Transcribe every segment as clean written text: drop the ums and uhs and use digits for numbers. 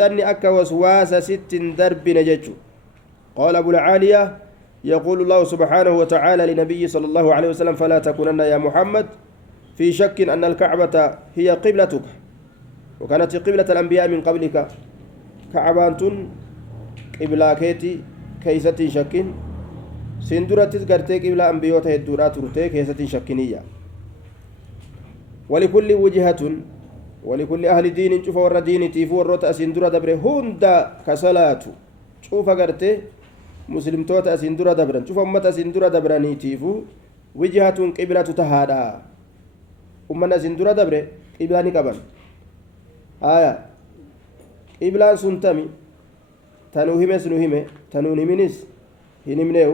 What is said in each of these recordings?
شيطاني أكا وسواس ست درب نججو قال أبو العالية يقول الله سبحانه وتعالى لنبي صلى الله عليه وسلم فلا تكونن يا محمد في شك أن الكعبة هي قبلتك وكانت قبلة الأنبياء من قبلك كعبان قبلة كيتي كيستي شك سندرة تذكرتي قبلة أنبياء تهدورا ترتي كيستي شكنية ولكل وجهة ولكل أهل دين شوف ور دين تيفو ورت أسندرة دبره هندا كصلاة شوف قرتي مسلم توت أسندرة دبرن شوف أمة أسندرة دبرني تيفو وجهة قبلة تهادا أمنا أسندرة دبره قبلة نكبن آية قبلة سنتمي تنوهمه سنوهمه تنونهمنس هنمنه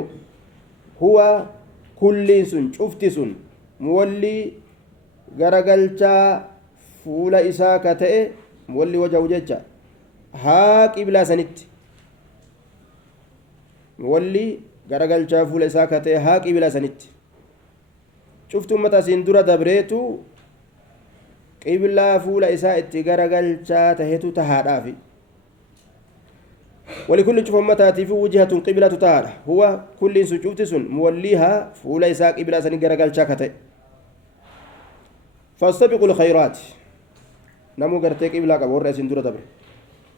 هو كل سن شفت سن مولي garagalchaa fuula isaa ka ta'e walli waja'u jecha haa qiblaa sanitti walli garagalchaa fuula isaa ka ta'e haa qiblaa sanitti cuftu ummata asiin dura dabreetu qiblaa fuula isaa itti garagalchaa tahetu tahaadhaafi ولكل شوف أمتاتي في وجهة قبلة تعالى هو كل سجوت سن موليها فولا إساء قبلة سن قرقل شاكته فاستبقوا الخيرات نمو قرتك إبلا قبور رأسين دورة دبر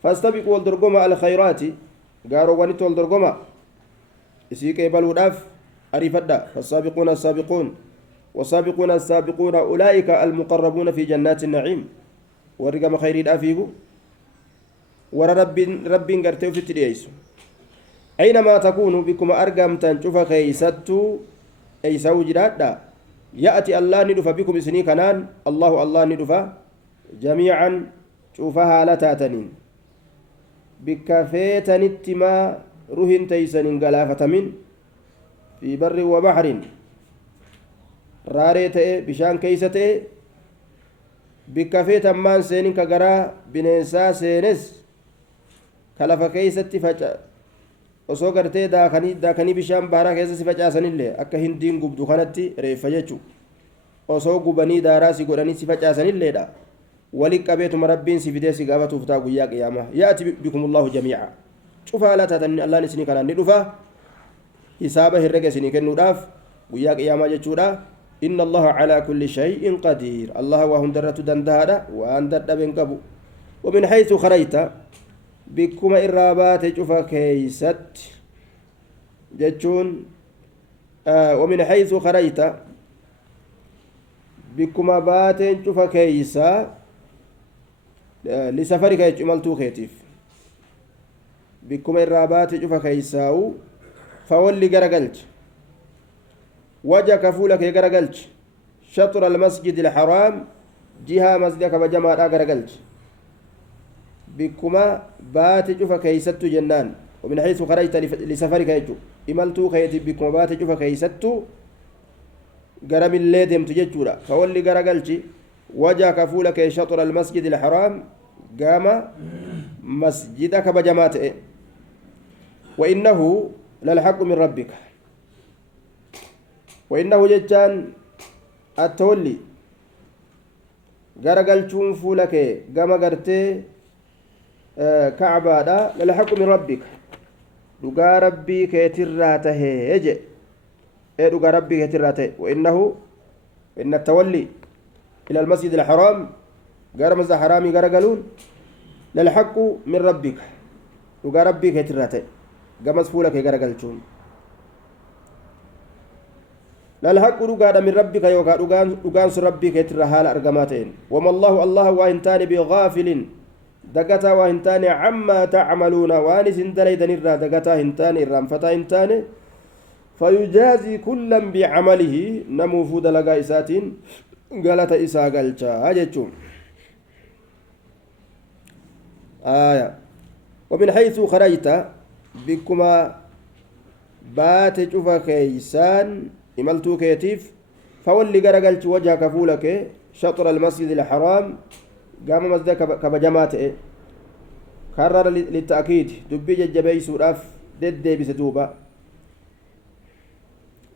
فاستبقوا والدرقما الخيرات قاروا ونتو والدرقما إسيك إبالو داف أريفدا فالسابقون السابقون والسابقون السابقون أولئك المقربون في جنات النعيم ورقم خيري دافيقو ور رب قرتو في التريس أينما تكونوا بكم أرقم تنشوف خيستو أي سوجرات يأتي الله ندفع بكم سنين كنان الله ندفع جميعا شوفها لا تاتنين بكفيت نتما رهن تيسن قلافة من في بر وبحر راريت بشان كيسة بكفيت أمان سنين كقرا بنسا سينس كلفة كيسة فجأة osoo gartee daakanii bishaan baaraa keessa si facaasanillee akka hindiin gubdu kanatti reeffa jechuun osoo gubanii daaraa si godhanii si facaasanilleedha wali qabeetuma rabbiin si fidee si gaafatuuf ta'a guyyaa qiyaamaa yaa'ati bikumullahu jamiica cufaa alaa taatanii allaan isinii kanaan ni dhufa hisaaba herrega isinii kennuudhaaf guyyaa qiyaamaa jechuudha inna allaha calaa kulli shay'in qadiir allaha waa hundarrattu danda'aadha waan dadhaben qabu ومن حيث خرجت بكما إرابات شوفا كيست جتشون ومن حيث خرجت بكما بات شوفا كيسا لسفرك يجملتو خيتيف بكما إرابات شوفا كيساو فولي غرقلت وجهك فولك غرقلت شطر المسجد الحرام جهة مسجدك بجماعة غرقلت بكما بات جوفا كيستو جنان ومن حيث خرجت لسفرك يجو إملتو خيتي بكما بات جوفا كيستو قرم اللي دمت ججورا فولي قرقلتي وجهك فولك شطر المسجد الحرام قام مسجدك بجماعة وإنه للحق من ربك وإنه ججان التولي قرقلتون فولك قام قرتي كعبادا للحق من ربك دغا ربي كيتراته يجي دغا ربي كيتراته وانه ان التولي الى المسجد الحرام غير مسجد حرامي غرغلون للحق من ربك دغا ربي كيتراته غمس فولك غرغلچون للحق دغا من ربك يوكا دغان ربي كيترا حال ارغماتين وما الله وانتان بغافل دغتا وهنتان عما تعملون وانس دليدن الرا دغتا هنتان الرمفتا هنتان فيجازي كلا بعمله نمو فود لغا اساتين غلطه اسا غلچا اجچون ومن حيث خرجت بكما بات شوفا كيسان إملتو كيتيف فولي غرغلت وجهك فولك شطر المسجد الحرام قام مسجد كبجمات كرر للتأكيد دبي جبي سوراف دد بسدوبة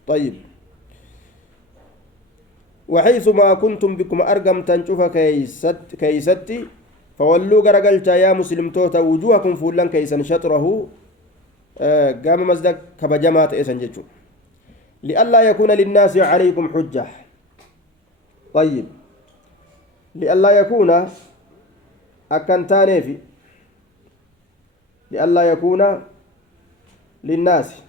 طيب وحيث ما كنتم بكم أرقم تنشوف كيستي فولوا غرغلتا يا مسلم توتا وجوهكم فولان كيسن شطره قام مصدق كبجمات إسن جتشو لئلا يكون للناس عليكم حجة طيب لئلا يكون أكنتاني في لئلا يكون للناس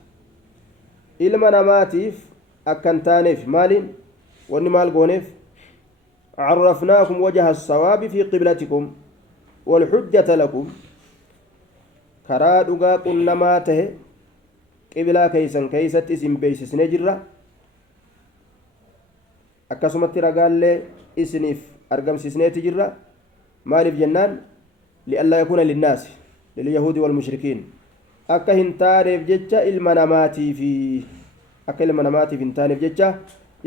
إلما نماتيف أكنتاني في مال ونمال قونيف عرفناكم وجه الصواب في قبلتكم والحجة لكم karaa dhugaa qunnamaa tahe qiblaa keeysan keeysatti isin beeysisnee jirra akkasumatti ragaallee isiniif argamsiisneeti jirra maaliif jennaan li'allaa yakuuna linnaasi lilyahuudi walmushrikiin akka hin taaneef jecha ilma namaatiif hin taaneef jecha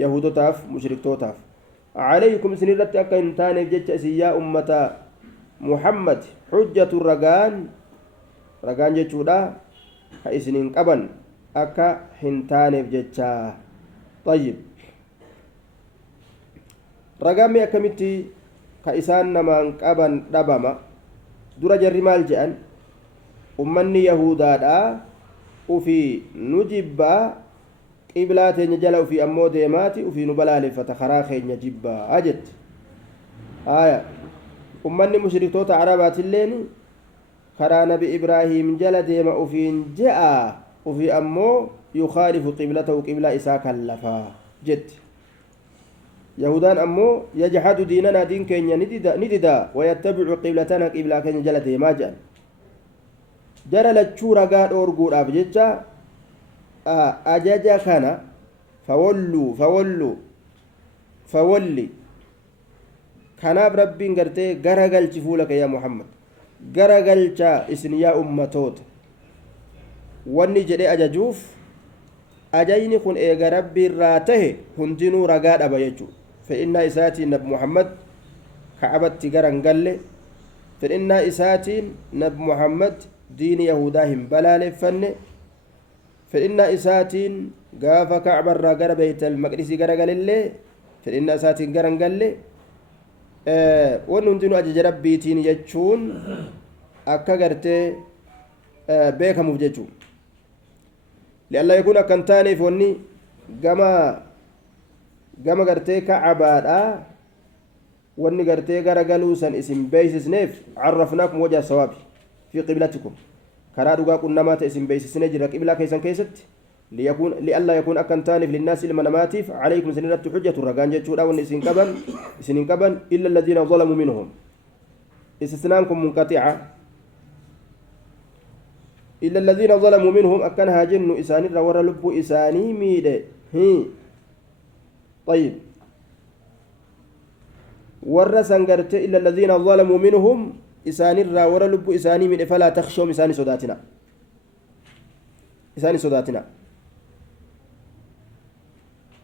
yahudotaaf mushriktootaaf calaykum isin irratti akka hin taaneef jecha isin yaa ummata muhammad xujjatu ragaan jechuudha ka isiniin qaban akka hin taaneef jecha tayyib ragaammi akkamitti ka isaan namaan qaban dhabama dura jarri maal jedhan ummanni yahudaadha ufii nu jibbaa qiblaa teenya jala ufii ammoo deemaati ufii nu balaaleffata karaa keenya jibbaa jetti haya ummanni mushriktoota arabaatilleen karaa nabi ibraahiim jala deema ufiin je'a ufii ammoo yukaalifu qiblatahu qiblaa isaa kallafaa jetti yahudaan ammoo yajhadu diinanaa diin keenya ni dida wayattabicu qiblatana qiblaa keenya jala deemaa jedhan jara lachuu ragaa dhoorguudhaaf jecha ajaja kana fawolli kanaaf rabbiin gartee garagalchi fuula kee yaa muhammad garagalchaa isin yaa ummatoota wanni jedhee ajajuuf ajayni kun eega rabbiirraa tahe hundinuu ragaa dhaba jechuu fedhinnaa isaatiin nabi muhammad ka'abatti garan galle fedhinnaa isaatiin nabi muhammad diini yahudaa hin balaaleffanne fedhinnaa isaatiin gaafa ka'abarraa gara beeytal maqdisii gara galillee fedhinnaa isaatiin garan galle wanni hundinuu ajaja rabbiitiin jechuun akka gartee beekamuuf jechuun li'alla yakuun akka hin taaneef wanni gama gartee ka'abaadha wanni gartee gara galuu san isin beeysisneef carrafnaakum wajha sawaabi fi qiblatikum karaa dhugaa qunnamaa ta'e isin beeysisnee jirra qiblaa keessan keessatti لئلا يكون أكن تانف للناس المناماتيف عليكم سنرت حجة الرقان جتشورا وان إسن قبن إلا الذين ظلموا منهم استثنانكم منقطعة إلا الذين ظلموا منهم أكن هاجن إساني ورا لب إساني ميده طيب ورا سنقرت إلا الذين ظلموا منهم إساني ورا لب إساني ميده فلا تخشوا إساني صداتنا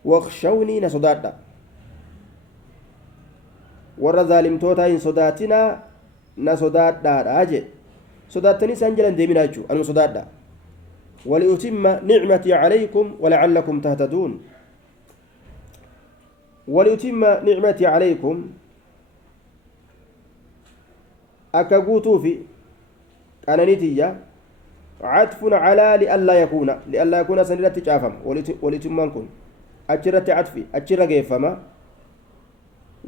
واخشوني نصدادا ورا ظالمتوتا إن صداتنا نصدادا أجي صداتني سنجلا ديميناجو أنا صدادا ولأتم نعمتي عليكم ولعلكم تهتدون ولأتم نعمتي عليكم أكاغوتو في أنانيتيا عطف على لئلا يكون سنرت جافم ولتمانكم أجرت عطفي أجر جيفما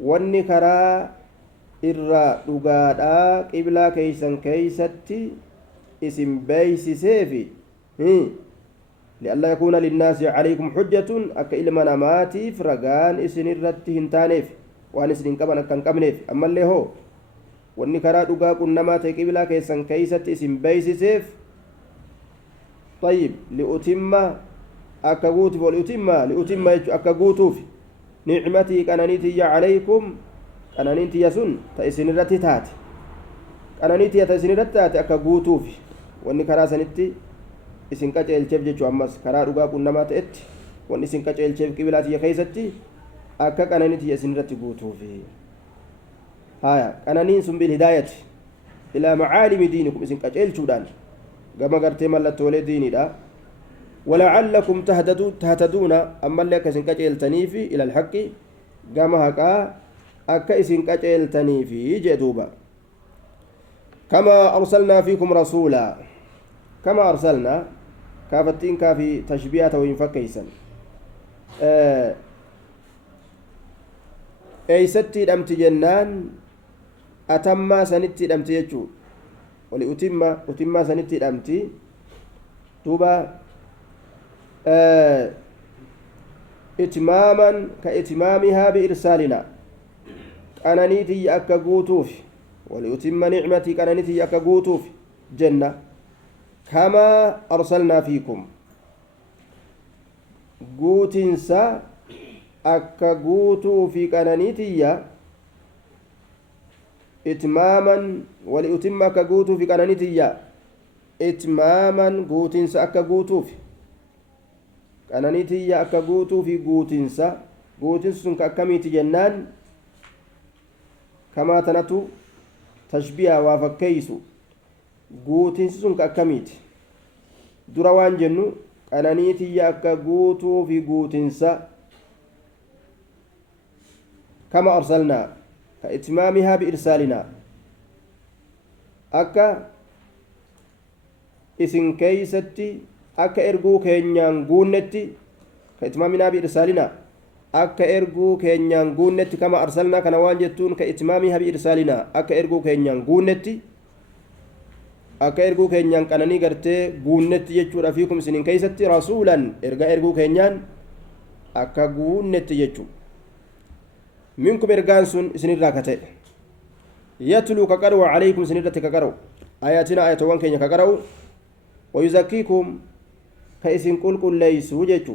واني كرا إرى لغادا قبلا كيسا كيستي اسم بيس سيفي لئلا يكون للناس عليكم حجة أكا إلما نماتي فرقان اسن الرت هنتانيف وان اسن كبن أكا كبنيف أما اللي هو واني كرا لغا كنما قبلا كيسا كيستي اسم بيس سيف طيب لأتم أكغوتف ولأتم أكغوتف نعمتي كاننيتي عليكم كاننيتي يسن تأسن الرتتات كاننيتي تأسن الرتتات أكغوتف واني كراسنتي isin qaceelcheef jechuu ammas karaa dhugaa qunnamaa ta'etti wanni isin qaceelcheef qibilaa tiyya keessatti akka qananii tiyya isin irratti guutuufi haya qananiin sun bil hidaayati ilaa macaalimi diinikum isin qaceelchuudhaan gama gartee mallattoolee diiniidha walacalakum tahtaduuna ammallee akka isin qaceeltaniifi ila alhaqi gama haqaa akka isin qaceeltaniifi jee duuba كما أرسلنا فيكم رسولا كما أرسلنا كافتين كافي تشبيهة وينفكيسا eeysatti hidhamti jennaan atammaa sanitti hidhamti jechuu wali utimmaa sanitti hidhamti duuba itmaaman ka itmaamihaa biirsaalina qananiitii akka guutuuf wali utimma nicmatii qananiitii akka guutuuf jenna kamaa arsalnaa fiikum guutinsa akka guutuu fi qananiitiyya itmaaman wali utimma akka guutuu fi qananiitiyya itmaaman guutinsa akka guutuuf qananiitiyya akka guutuu fi guutinsa sun ka akkamiiti jennaan kamaa tanatu tashbiha waa fakkeeysu guutinsi sun ka akkamiiti dura waan jennu qananiitiyya akka guutuu fi guutinsa كما أرسلنا كإتمامها بإرسالنا أكا إسن كيستي أكا إرجو كينيان قونتي كإتمامنا بإرسالنا أكا إرجو كينيان قونتي كما أرسلنا كنوان جتون كإتمامها بإرسالنا أكا إرجو كينيان قونتي أكا إرجو كينيان كنني قرتي قونتي يجور فيكم سنين كيستي رسولا إرجا إرجو كينيان أكا قونتي يجور منكم إرجانسون سنير راكته يتلو كقرو عليكم سنير تكقرو آياتنا آيات وان كين كقرو ويزكيكم كيسن كل ليس وجهه